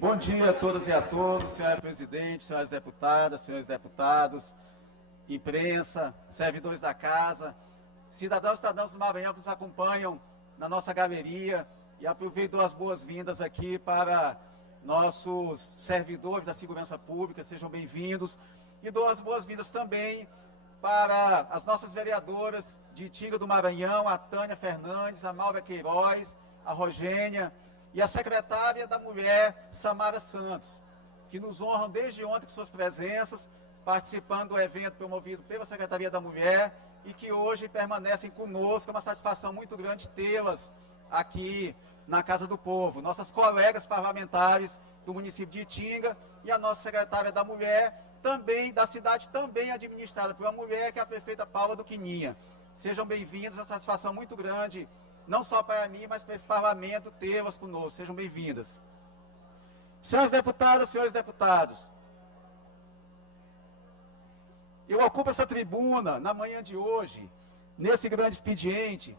Bom dia a todas e a todos, senhora presidente, senhoras deputadas, senhores deputados, imprensa, servidores da casa, cidadãos e cidadãs do Maranhão que nos acompanham na nossa galeria, e aproveito as boas-vindas aqui para nossos servidores da segurança pública, sejam bem-vindos, e dou as boas-vindas também para as nossas vereadoras de Itinga do Maranhão, a Tânia Fernandes, a Maura Queiroz, a Rogênia e a secretária da Mulher, Samara Santos, que nos honram desde ontem com suas presenças, participando do evento promovido pela Secretaria da Mulher e que hoje permanecem conosco. É uma satisfação muito grande tê-las aqui na Casa do Povo. Nossas colegas parlamentares do município de Itinga e a nossa secretária da Mulher, também da cidade, também administrada por uma mulher, que é a prefeita Paula do Quininha. Sejam bem-vindos, é uma satisfação muito grande, não só para mim, mas para esse parlamento tê-las conosco. Sejam bem-vindas. Senhoras deputadas, senhores deputados, eu ocupo essa tribuna na manhã de hoje, nesse grande expediente,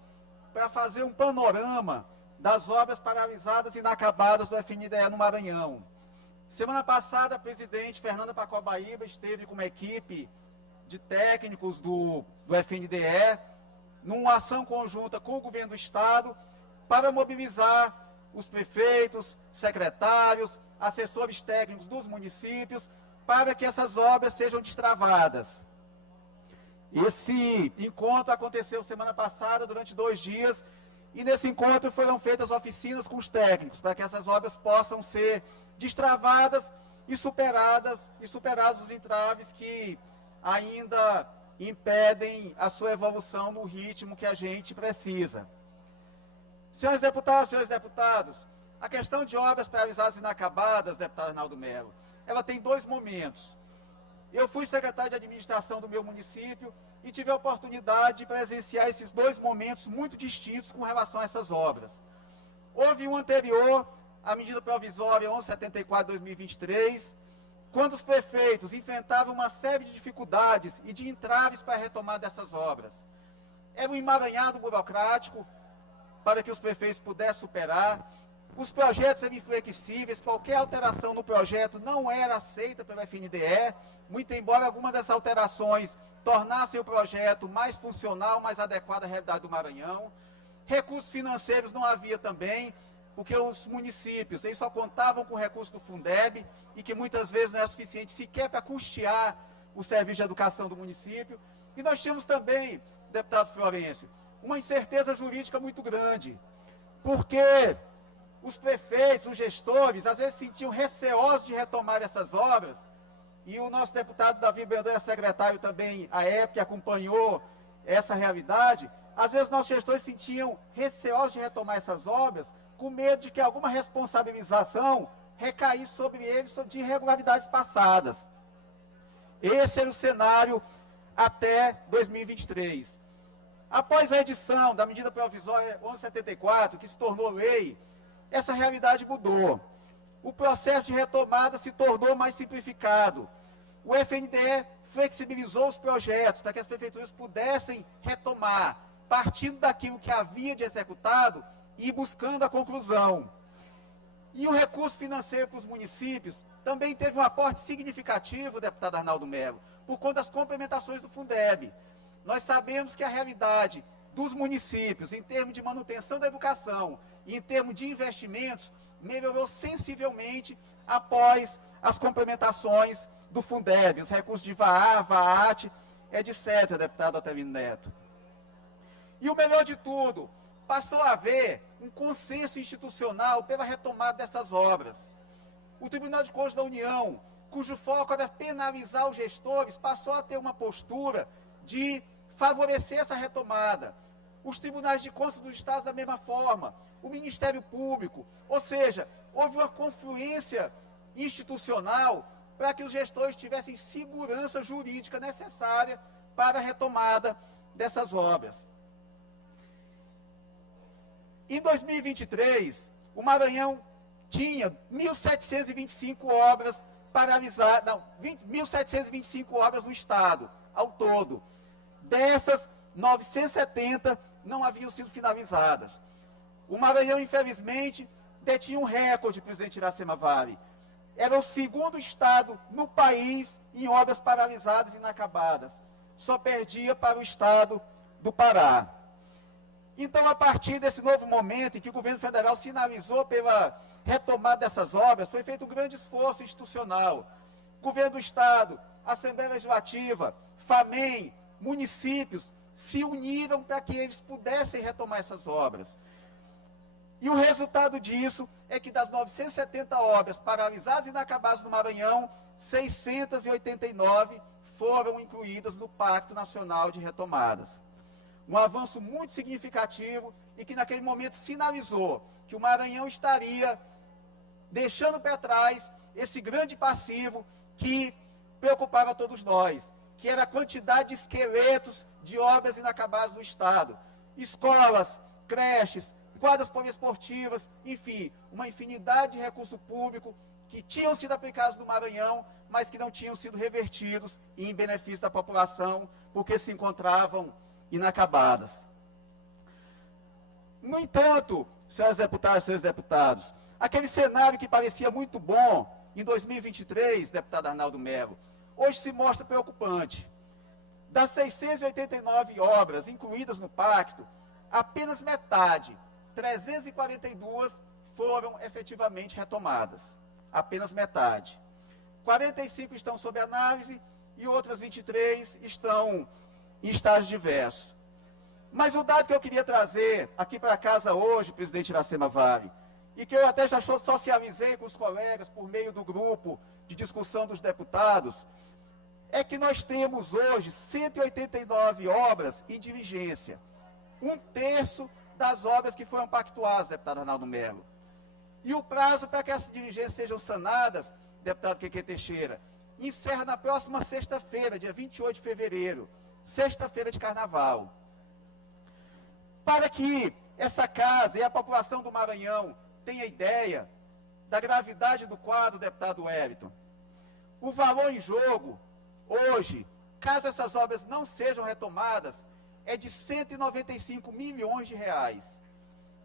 para fazer um panorama das obras paralisadas e inacabadas do FNDE no Maranhão. Semana passada, a presidente Fernanda Pacobaíba esteve com uma equipe de técnicos do FNDE, numa ação conjunta com o governo do Estado, para mobilizar os prefeitos, secretários, assessores técnicos dos municípios, para que essas obras sejam destravadas. Esse encontro aconteceu semana passada, durante 2 dias, e nesse encontro foram feitas oficinas com os técnicos, para que essas obras possam ser destravadas e superados os entraves que ainda impedem a sua evolução no ritmo que a gente precisa. Senhores deputados, senhores deputados, a questão de obras paralisadas e inacabadas, deputado Arnaldo Melo, ela tem 2 momentos. Eu fui secretário de administração do meu município e tive a oportunidade de presenciar esses 2 momentos muito distintos com relação a essas obras. Houve um anterior, a medida provisória 1174/2023, quando os prefeitos enfrentavam uma série de dificuldades e de entraves para a retomada dessas obras. Era um emaranhado burocrático para que os prefeitos pudessem superar. Os projetos eram inflexíveis, qualquer alteração no projeto não era aceita pelo FNDE, muito embora algumas dessas alterações tornassem o projeto mais funcional, mais adequado à realidade do Maranhão. Recursos financeiros não havia também, porque os municípios eles só contavam com recursos do Fundeb, e que muitas vezes não era suficiente sequer para custear o serviço de educação do município. E nós tínhamos também, deputado Florencio, uma incerteza jurídica muito grande, porque os prefeitos, os gestores, às vezes se sentiam receosos de retomar essas obras, e o nosso deputado Davi Beltrão, secretário também, à época, que acompanhou essa realidade, às vezes nossos gestores se sentiam receosos de retomar essas obras, com medo de que alguma responsabilização recaísse sobre eles de irregularidades passadas. Esse era o cenário até 2023. Após a edição da medida provisória 1174, que se tornou lei, essa realidade mudou. O processo de retomada se tornou mais simplificado. O FNDE flexibilizou os projetos para que as prefeituras pudessem retomar, partindo daquilo que havia de executado e buscando a conclusão. E o recurso financeiro para os municípios também teve um aporte significativo, deputado Arnaldo Melo, por conta das complementações do Fundeb. Nós sabemos que a realidade dos municípios, em termos de manutenção da educação e em termos de investimentos, melhorou sensivelmente após as complementações do Fundeb, os recursos de VAA, VAAT, etc., deputado Otelino Neto. E o melhor de tudo, passou a haver um consenso institucional pela retomada dessas obras. O Tribunal de Contas da União, cujo foco era penalizar os gestores, passou a ter uma postura de favorecer essa retomada. Os tribunais de contas dos estados da mesma forma, o Ministério Público, ou seja, houve uma confluência institucional para que os gestores tivessem segurança jurídica necessária para a retomada dessas obras. Em 2023, o Maranhão tinha 1.725 obras paralisadas, 1.725 obras no estado, ao todo. Dessas, 970 não haviam sido finalizadas. O Maranhão, infelizmente, detinha um recorde, presidente Iracema Vale. era o segundo estado no país em obras paralisadas e inacabadas. Só perdia para o estado do Pará. Então, a partir desse novo momento em que o governo federal sinalizou pela retomada dessas obras, foi feito um grande esforço institucional. Governo do estado, Assembleia Legislativa, FAMEM, municípios se uniram para que eles pudessem retomar essas obras. E o resultado disso é que das 970 obras paralisadas e inacabadas no Maranhão, 689 foram incluídas no Pacto Nacional de Retomadas. Um avanço muito significativo e que naquele momento sinalizou que o Maranhão estaria deixando para trás esse grande passivo que preocupava todos nós, que era a quantidade de esqueletos de obras inacabadas no Estado. Escolas, creches, quadras poliesportivas, enfim, uma infinidade de recursos públicos que tinham sido aplicados no Maranhão, mas que não tinham sido revertidos em benefício da população, porque se encontravam inacabadas. No entanto, senhoras deputadas e senhores deputados, aquele cenário que parecia muito bom em 2023, deputado Arnaldo Melo, hoje se mostra preocupante. Das 689 obras incluídas no pacto, apenas metade, 342, foram efetivamente retomadas. Apenas metade. 45 estão sob análise e outras 23 estão em estágio diverso. Mas o dado que eu queria trazer aqui para casa hoje, presidente Iracema Vale, e que eu até já socializei com os colegas por meio do grupo de discussão dos deputados, é que nós temos hoje 189 obras em diligência. Um terço das obras que foram pactuadas, deputado Arnaldo Melo. E o prazo para que essas diligências sejam sanadas, deputado Queque Teixeira, encerra na próxima sexta-feira, dia 28 de fevereiro, sexta-feira de carnaval. Para que essa casa e a população do Maranhão tenha ideia da gravidade do quadro, deputado Wellington, o valor em jogo, hoje, caso essas obras não sejam retomadas, é de 195 milhões de reais.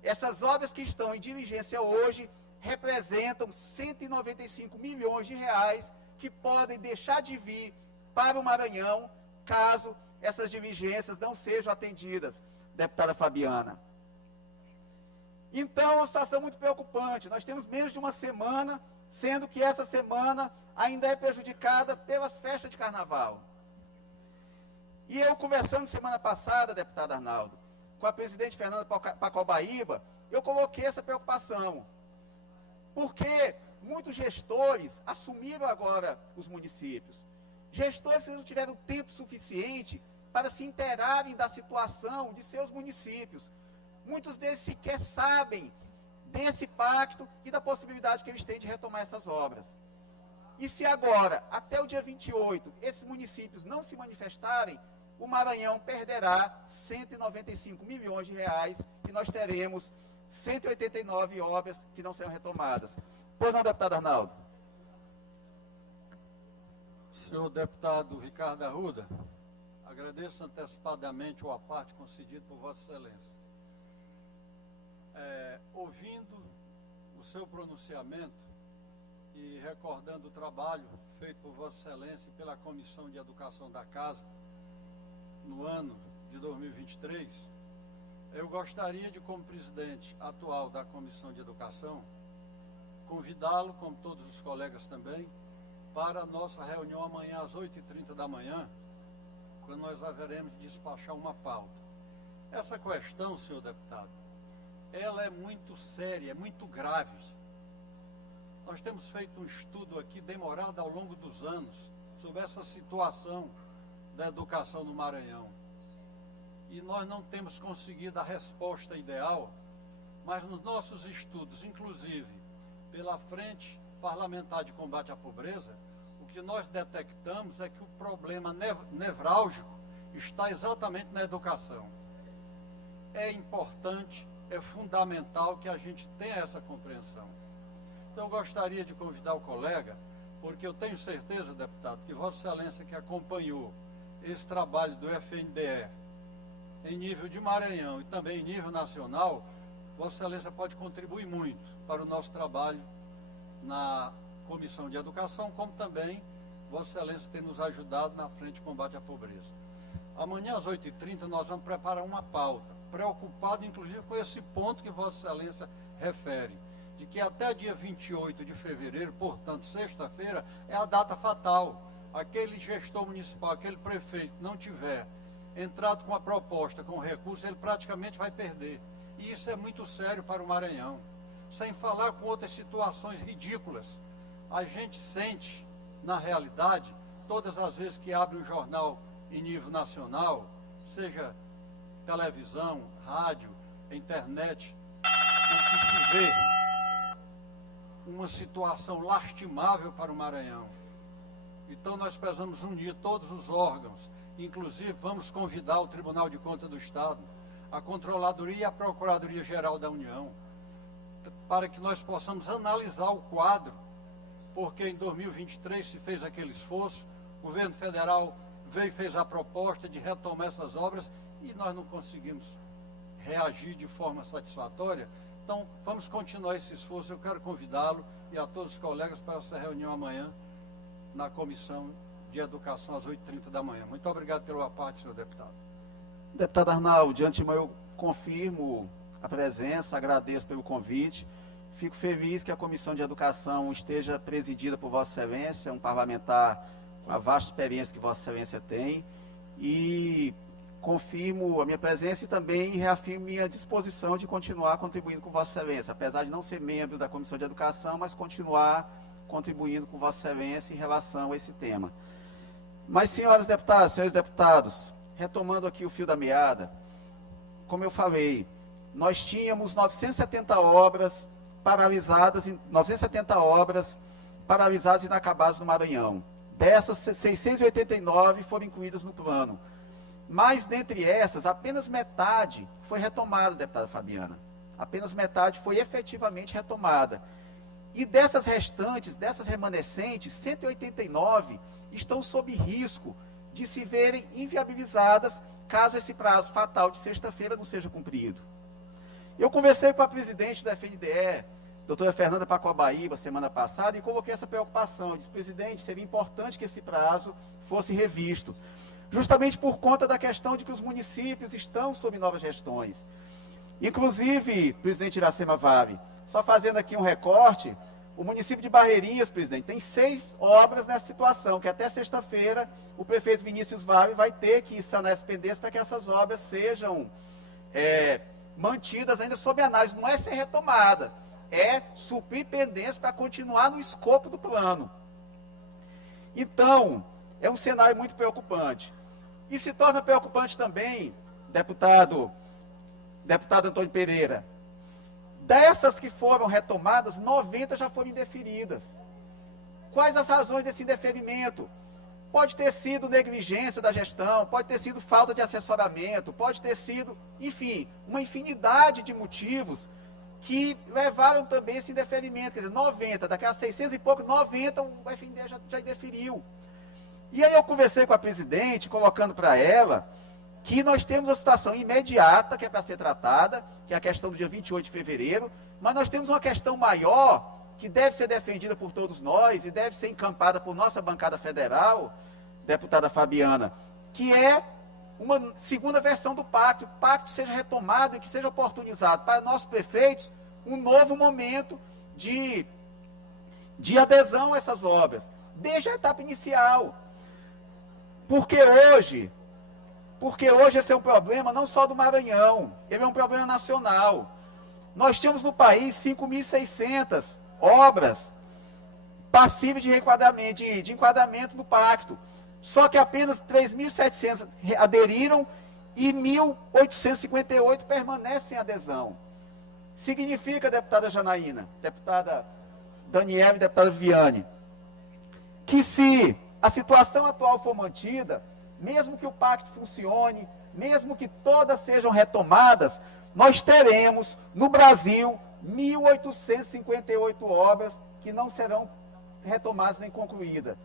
Essas obras que estão em diligência hoje representam 195 milhões de reais que podem deixar de vir para o Maranhão caso essas diligências não sejam atendidas, deputada Fabiana. Então, é uma situação muito preocupante. Nós temos menos de uma semana, sendo que essa semana ainda é prejudicada pelas festas de carnaval. E eu, conversando semana passada, deputado Arnaldo, com a presidente Fernanda Pacobaíba, eu coloquei essa preocupação. Porque muitos gestores assumiram agora os municípios. Gestores que não tiveram tempo suficiente para se inteirarem da situação de seus municípios. Muitos deles sequer sabem desse pacto e da possibilidade que eles têm de retomar essas obras. E se agora, até o dia 28, esses municípios não se manifestarem, o Maranhão perderá 195 milhões de reais e nós teremos 189 obras que não serão retomadas. Pois não, deputado Arnaldo? Senhor deputado Ricardo Arruda, agradeço antecipadamente o aparte concedido por Vossa Excelência. Ouvindo o seu pronunciamento e recordando o trabalho feito por Vossa Excelência e pela Comissão de Educação da Casa no ano de 2023, eu gostaria de, como presidente atual da Comissão de Educação, convidá-lo, como todos os colegas também, para a nossa reunião amanhã às 8h30 da manhã, quando nós haveremos de despachar uma pauta. Essa questão, senhor deputado, ela é muito séria, é muito grave. Nós temos feito um estudo aqui demorado ao longo dos anos sobre essa situação da educação no Maranhão. E nós não temos conseguido a resposta ideal, mas nos nossos estudos, inclusive pela Frente Parlamentar de Combate à Pobreza, o que nós detectamos é que o problema nevrálgico está exatamente na educação. É importante, é fundamental que a gente tenha essa compreensão. Então, eu gostaria de convidar o colega, porque eu tenho certeza, deputado, que Vossa Excelência que acompanhou esse trabalho do FNDE em nível de Maranhão e também em nível nacional, Vossa Excelência pode contribuir muito para o nosso trabalho na Comissão de Educação, como também Vossa Excelência tem nos ajudado na frente de combate à pobreza. Amanhã, às 8h30, nós vamos preparar uma pauta, preocupado, inclusive, com esse ponto que Vossa Excelência refere, de que até dia 28 de fevereiro, portanto, sexta-feira, é a data fatal. Aquele gestor municipal, aquele prefeito que não tiver entrado com a proposta, com o recurso, ele praticamente vai perder. E isso é muito sério para o Maranhão. Sem falar com outras situações ridículas. A gente sente, na realidade, todas as vezes que abre um jornal em nível nacional, seja televisão, rádio, internet, o que se vê uma situação lastimável para o Maranhão. Então nós precisamos unir todos os órgãos, inclusive vamos convidar o Tribunal de Contas do Estado, a Controladoria e a Procuradoria-Geral da União, para que nós possamos analisar o quadro, porque em 2023 se fez aquele esforço, o governo federal veio e fez a proposta de retomar essas obras e nós não conseguimos reagir de forma satisfatória. Então, vamos continuar esse esforço. Eu quero convidá-lo e a todos os colegas para essa reunião amanhã na Comissão de Educação às 8h30 da manhã. Muito obrigado pela parte, senhor deputado. Deputado Arnaldo, de antemão eu confirmo a presença, agradeço pelo convite. Fico feliz que a Comissão de Educação esteja presidida por Vossa Excelência, um parlamentar com a vasta experiência que Vossa Excelência tem, e confirmo a minha presença e também reafirmo minha disposição de continuar contribuindo com Vossa Excelência, apesar de não ser membro da Comissão de Educação, mas continuar contribuindo com Vossa Excelência em relação a esse tema. Mas, senhoras deputadas, senhores deputados, retomando aqui o fio da meada, como eu falei, nós tínhamos 970 obras paralisadas e inacabadas no Maranhão. Dessas, 689 foram incluídas no plano. Mas, dentre essas, apenas metade foi retomada, deputada Fabiana. Apenas metade foi efetivamente retomada. E dessas restantes, dessas remanescentes, 189 estão sob risco de se verem inviabilizadas caso esse prazo fatal de sexta-feira não seja cumprido. Eu conversei com a presidente da FNDE, doutora Fernanda Pacobaíba, semana passada, e coloquei essa preocupação. Eu disse, presidente, seria importante que esse prazo fosse revisto, justamente por conta da questão de que os municípios estão sob novas gestões. Inclusive, presidente Iracema Vale, só fazendo aqui um recorte, o município de Barreirinhas, presidente, tem 6 obras nessa situação, que até sexta-feira o prefeito Vinícius Vale vai ter que sanar as pendências para que essas obras sejam mantidas ainda sob análise. Não é ser retomada, é suprir pendências para continuar no escopo do plano. Então, é um cenário muito preocupante. E se torna preocupante também, deputado Antônio Pereira, dessas que foram retomadas, 90 já foram indeferidas. Quais as razões desse indeferimento? Pode ter sido negligência da gestão, pode ter sido falta de assessoramento, pode ter sido, enfim, uma infinidade de motivos que levaram também esse indeferimento. Quer dizer, 90, daquelas 600 e pouco, 90 o FNDE já indeferiu. E aí eu conversei com a presidente, colocando para ela que nós temos a situação imediata, que é para ser tratada, que é a questão do dia 28 de fevereiro, mas nós temos uma questão maior, que deve ser defendida por todos nós e deve ser encampada por nossa bancada federal, deputada Fabiana, que é uma segunda versão do pacto. O pacto seja retomado e que seja oportunizado para nossos prefeitos um novo momento de adesão a essas obras, desde a etapa inicial. Porque hoje esse é um problema não só do Maranhão, ele é um problema nacional. Nós tínhamos no país 5.600 obras passíveis de enquadramento no pacto. Só que apenas 3.700 aderiram e 1.858 permanecem em adesão. Significa, deputada Janaína, deputada Daniela e deputada Viane, que se a situação atual for mantida, mesmo que o pacto funcione, mesmo que todas sejam retomadas, nós teremos no Brasil 1.858 obras que não serão retomadas nem concluídas.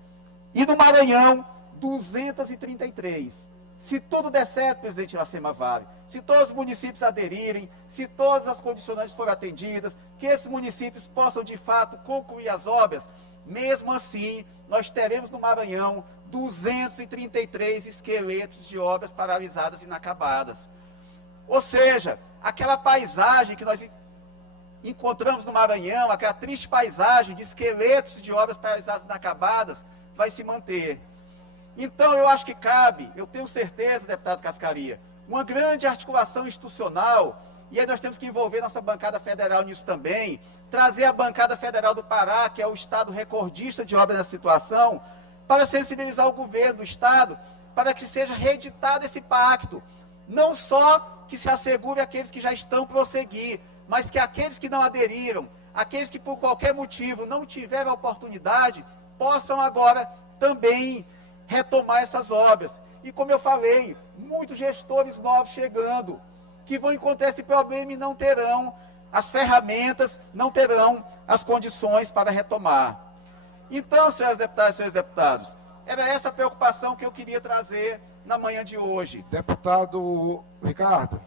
E no Maranhão, 233. Se tudo der certo, presidente Iracema Vale, se todos os municípios aderirem, se todas as condicionantes forem atendidas, que esses municípios possam de fato concluir as obras, mesmo assim, nós teremos no Maranhão 233 esqueletos de obras paralisadas e inacabadas. Ou seja, aquela paisagem que nós encontramos no Maranhão, aquela triste paisagem de esqueletos de obras paralisadas e inacabadas, vai se manter. Então, eu acho que cabe, eu tenho certeza, deputado Cascaria, uma grande articulação institucional, e aí nós temos que envolver nossa bancada federal nisso também, trazer a bancada federal do Pará, que é o estado recordista de obras na situação, para sensibilizar o governo do estado, para que seja reeditado esse pacto. Não só que se assegure aqueles que já estão prosseguir, mas que aqueles que não aderiram, aqueles que por qualquer motivo não tiveram a oportunidade, possam agora também retomar essas obras. E como eu falei, muitos gestores novos chegando, que vão encontrar esse problema e não terão as ferramentas, não terão as condições para retomar. Então, senhoras deputadas e senhores deputados, era essa a preocupação que eu queria trazer na manhã de hoje. Deputado Ricardo.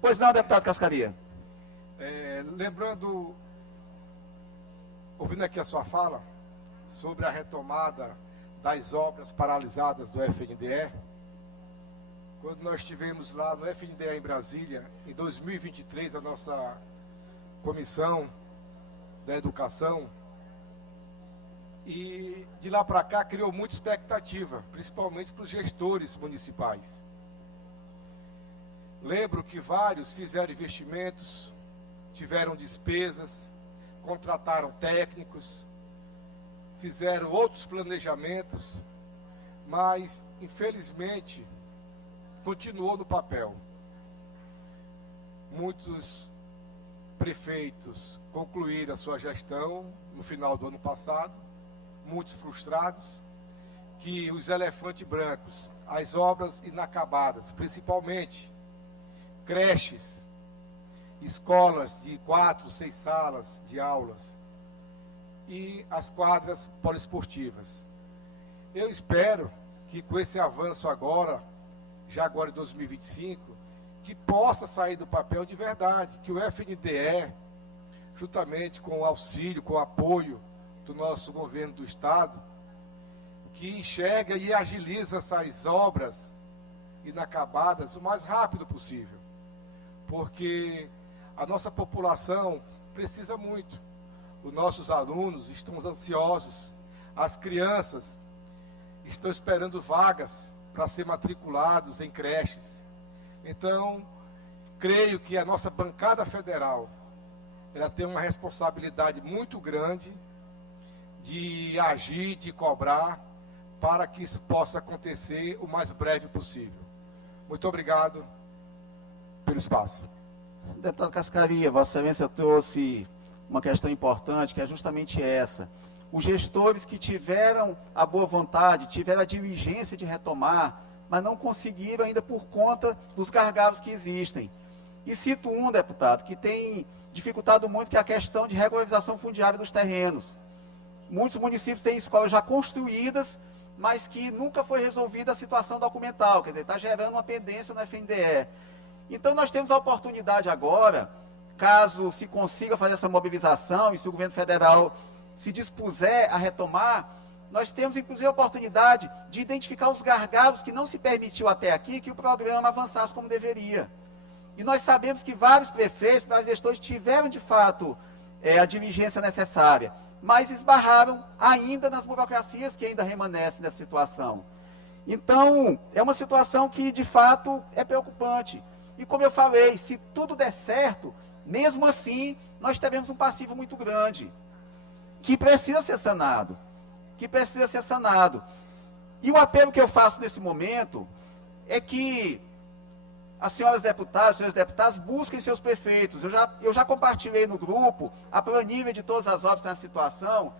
Pois não, deputado Cascaria. Lembrando, ouvindo aqui a sua fala, sobre a retomada das obras paralisadas do FNDE, quando nós estivemos lá no FNDE em Brasília, em 2023, a nossa Comissão da Educação, e de lá para cá criou muita expectativa, principalmente para os gestores municipais. Lembro que vários fizeram investimentos, tiveram despesas, contrataram técnicos, fizeram outros planejamentos, mas, infelizmente, continuou no papel. Muitos prefeitos concluíram a sua gestão no final do ano passado, muitos frustrados, que os elefantes brancos, as obras inacabadas, principalmente creches, escolas de 4, 6 salas de aulas e as quadras poliesportivas. Eu espero que com esse avanço agora, já agora em 2025, que possa sair do papel de verdade, que o FNDE, juntamente com o auxílio, com o apoio do nosso governo do Estado, que enxerga e agiliza essas obras inacabadas o mais rápido possível, porque a nossa população precisa muito, os nossos alunos estão ansiosos, as crianças estão esperando vagas para ser matriculados em creches. Então, creio que a nossa bancada federal, ela tem uma responsabilidade muito grande de agir, de cobrar, para que isso possa acontecer o mais breve possível. Muito obrigado pelo espaço. Deputado Cascaria, Vossa Excelência trouxe uma questão importante, que é justamente essa. Os gestores que tiveram a boa vontade, tiveram a diligência de retomar, mas não conseguiram ainda por conta dos gargalos que existem. E cito um, deputado, que tem dificultado muito, que é a questão de regularização fundiária dos terrenos. Muitos municípios têm escolas já construídas, mas que nunca foi resolvida a situação documental, quer dizer, está gerando uma pendência no FNDE. Então, nós temos a oportunidade agora, caso se consiga fazer essa mobilização e se o governo federal se dispuser a retomar, nós temos, inclusive, a oportunidade de identificar os gargalos que não se permitiu até aqui que o programa avançasse como deveria. E nós sabemos que vários prefeitos, vários gestores tiveram, de fato, a diligência necessária, mas esbarraram ainda nas burocracias que ainda remanescem nessa situação. Então, é uma situação que, de fato, é preocupante. E como eu falei, se tudo der certo, mesmo assim, nós teremos um passivo muito grande, que precisa ser sanado. E o apelo que eu faço nesse momento é que as senhoras deputadas, senhores deputados, busquem seus prefeitos. Eu já compartilhei no grupo a planilha de todas as obras nessa situação.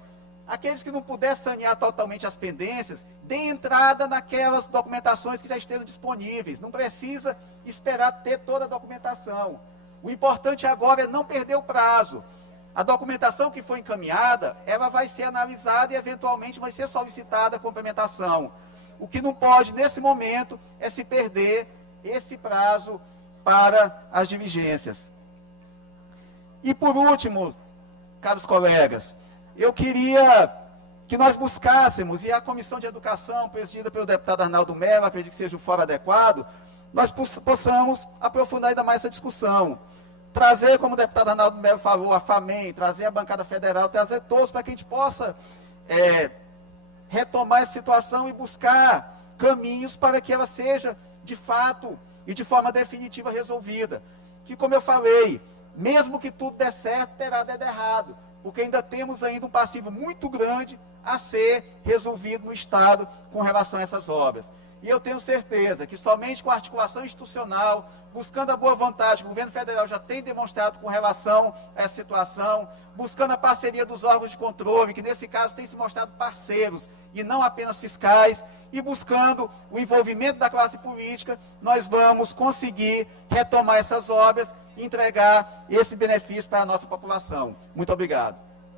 Aqueles que não puderem sanear totalmente as pendências, dêem entrada naquelas documentações que já estejam disponíveis. Não precisa esperar ter toda a documentação. O importante agora é não perder o prazo. A documentação que foi encaminhada, ela vai ser analisada e, eventualmente, vai ser solicitada a complementação. O que não pode, nesse momento, é se perder esse prazo para as diligências. E, por último, caros colegas, eu queria que nós buscássemos, e a Comissão de Educação, presidida pelo deputado Arnaldo Melo, acredito que seja o fórum adequado, nós possamos aprofundar ainda mais essa discussão. Trazer, como o deputado Arnaldo Melo falou, a FAMEM, trazer a bancada federal, trazer todos para que a gente possa retomar essa situação e buscar caminhos para que ela seja, de fato, e de forma definitiva resolvida. Que, como eu falei, mesmo que tudo der certo, terá dado errado, porque ainda temos ainda um passivo muito grande a ser resolvido no Estado com relação a essas obras. E eu tenho certeza que somente com a articulação institucional, buscando a boa vontade, o governo federal já tem demonstrado com relação a essa situação, buscando a parceria dos órgãos de controle, que nesse caso têm se mostrado parceiros e não apenas fiscais, e buscando o envolvimento da classe política, nós vamos conseguir retomar essas obras e entregar esse benefício para a nossa população. Muito obrigado.